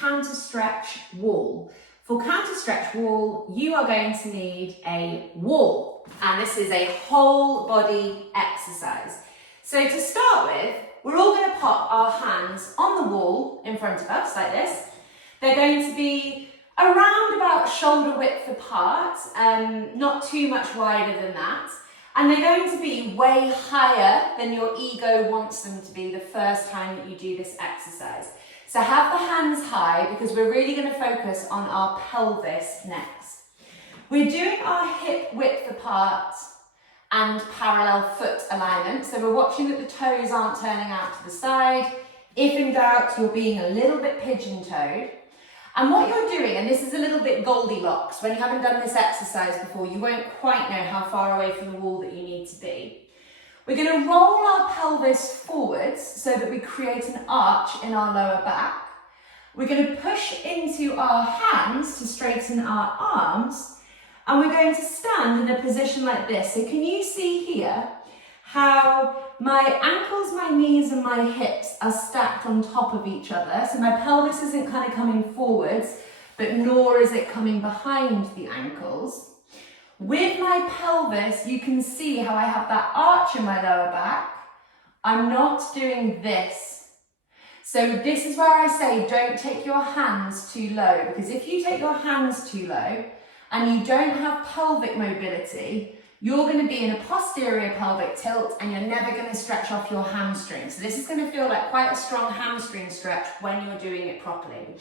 counter stretch wall. For counter stretch wall, you are going to need a wall, and this is a whole body exercise. So to start with, we're all going to pop our hands on the wall in front of us like this. They're going to be around about shoulder width apart, not too much wider than that. And they're going to be way higher than your ego wants them to be the first time that you do this exercise. So have the hands high because we're really going to focus on our pelvis next. We're doing our hip width apart and parallel foot alignment. So we're watching that the toes aren't turning out to the side. If in doubt, you're being a little bit pigeon-toed. And what you're doing, and this is a little bit Goldilocks, when you haven't done this exercise before, you won't quite know how far away from the wall that you need to be. We're going to roll our pelvis forwards so that we create an arch in our lower back. We're going to push into our hands to straighten our arms, and we're going to stand in a position like this. So can you see here how my ankles, my knees and my hips are stacked on top of each other? So my pelvis isn't kind of coming forwards, but nor is it coming behind the ankles. With my pelvis, you can see how I have that arch in my lower back. I'm not doing this. So this is where I say don't take your hands too low, because if you take your hands too low and you don't have pelvic mobility, you're going to be in a posterior pelvic tilt and you're never going to stretch off your hamstring. So this is going to feel like quite a strong hamstring stretch when you're doing it properly.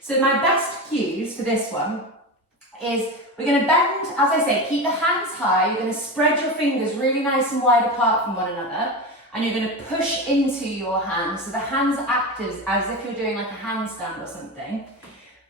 So my best cues for this one is we're going to bend, as I say, keep the hands high. You're going to spread your fingers really nice and wide apart from one another, and you're going to push into your hands. So the hands act as if you're doing like a handstand or something.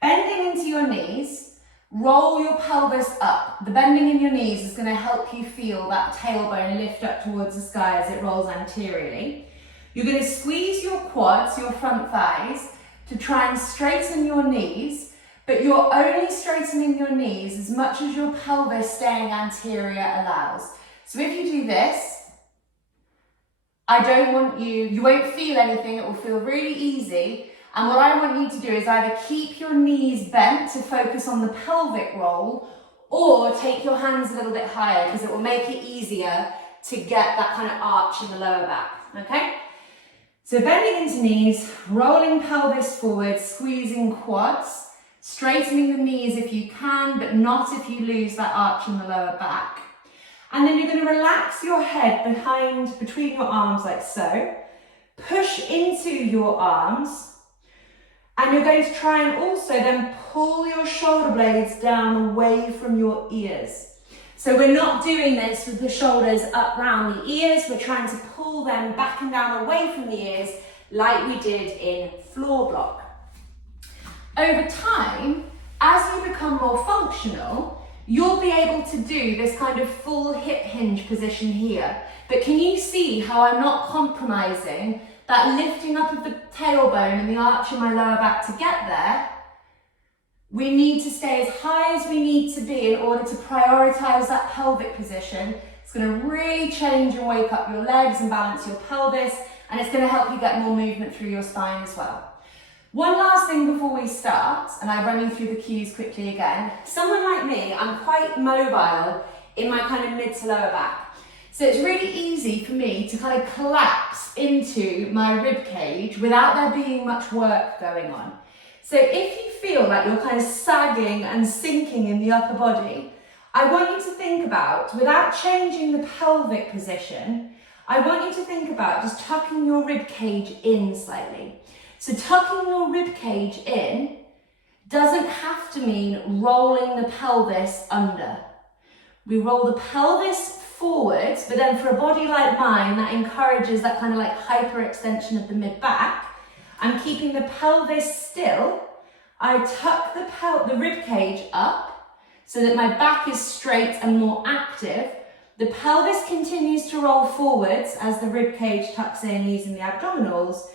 Bending into your knees, roll your pelvis up. The bending in your knees is going to help you feel that tailbone lift up towards the sky as it rolls anteriorly. You're going to squeeze your quads, your front thighs, to try and straighten your knees. But you're only straightening your knees as much as your pelvis staying anterior allows. So if you do this, you won't feel anything, it will feel really easy. And what I want you to do is either keep your knees bent to focus on the pelvic roll, or take your hands a little bit higher because it will make it easier to get that kind of arch in the lower back, okay? So bending into knees, rolling pelvis forward, squeezing quads, straightening the knees if you can, but not if you lose that arch in the lower back. And then you're going to relax your head between your arms like so. Push into your arms. And you're going to try and also then pull your shoulder blades down away from your ears. So we're not doing this with the shoulders up round the ears. We're trying to pull them back and down away from the ears like we did in floor block. Over time, as you become more functional, you'll be able to do this kind of full hip hinge position here. But can you see how I'm not compromising that lifting up of the tailbone and the arch in my lower back to get there? We need to stay as high as we need to be in order to prioritize that pelvic position. It's going to really change and wake up your legs and balance your pelvis, and it's going to help you get more movement through your spine as well. One last thing before we start, and I run you through the cues quickly again. Someone like me, I'm quite mobile in my kind of mid to lower back. So it's really easy for me to kind of collapse into my rib cage without there being much work going on. So if you feel like you're kind of sagging and sinking in the upper body, I want you to think about, without changing the pelvic position, I want you to think about just tucking your rib cage in slightly. So tucking your rib cage in doesn't have to mean rolling the pelvis under. We roll the pelvis forwards, but then for a body like mine, that encourages that kind of like hyperextension of the mid-back. I'm keeping the pelvis still. I tuck the rib cage up so that my back is straight and more active. The pelvis continues to roll forwards as the rib cage tucks in using the abdominals.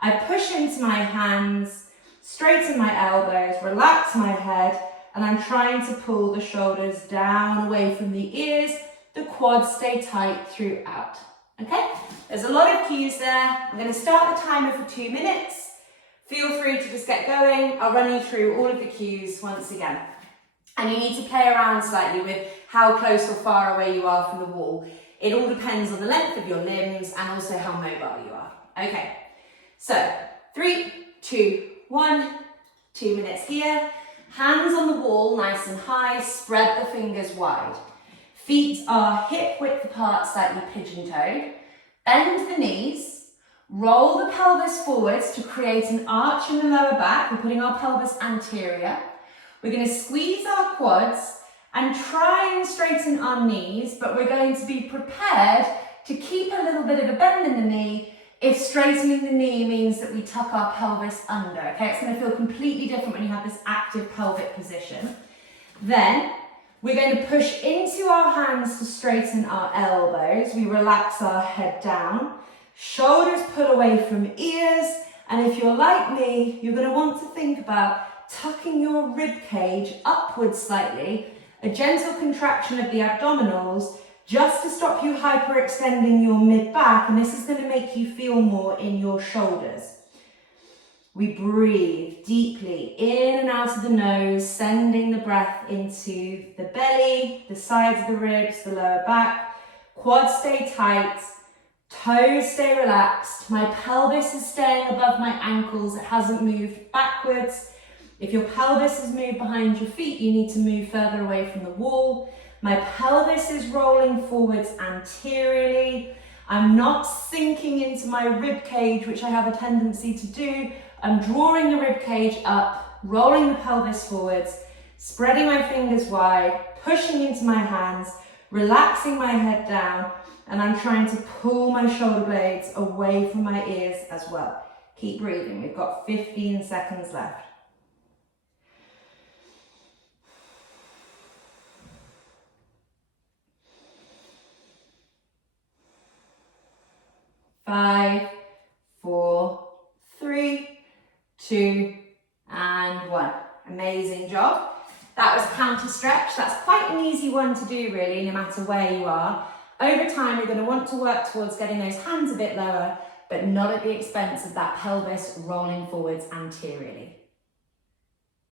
I push into my hands, straighten my elbows, relax my head, and I'm trying to pull the shoulders down away from the ears. The quads stay tight throughout. Okay? There's a lot of cues there. I'm going to start the timer for 2 minutes. Feel free to just get going. I'll run you through all of the cues once again. And you need to play around slightly with how close or far away you are from the wall. It all depends on the length of your limbs and also how mobile you are. Okay, so 3, 2, 1, 2 minutes here. Hands on the wall, nice and high, spread the fingers wide. Feet are hip width apart, slightly pigeon-toed. Bend the knees, roll the pelvis forwards to create an arch in the lower back. We're putting our pelvis anterior. We're going to squeeze our quads and try and straighten our knees, but we're going to be prepared to keep a little bit of a bend in the knee if straightening the knee means that we tuck our pelvis under. Okay, it's going to feel completely different when you have this active pelvic position. Then we're going to push into our hands to straighten our elbows. We relax our head down, shoulders pull away from ears, and if you're like me, you're going to want to think about tucking your rib cage upwards slightly, a gentle contraction of the abdominals, just to stop you hyperextending your mid-back, and this is going to make you feel more in your shoulders. We breathe deeply in and out of the nose, sending the breath into the belly, the sides of the ribs, the lower back. Quads stay tight, toes stay relaxed. My pelvis is staying above my ankles, it hasn't moved backwards. If your pelvis is moved behind your feet, you need to move further away from the wall. My pelvis is rolling forwards anteriorly. I'm not sinking into my rib cage, which I have a tendency to do. I'm drawing the rib cage up, rolling the pelvis forwards, spreading my fingers wide, pushing into my hands, relaxing my head down, and I'm trying to pull my shoulder blades away from my ears as well. Keep breathing. We've got 15 seconds left. 5, 4, 3, 2, and 1. Amazing job. That was counter stretch. That's quite an easy one to do really, no matter where you are. Over time, you're going to want to work towards getting those hands a bit lower, but not at the expense of that pelvis rolling forwards anteriorly.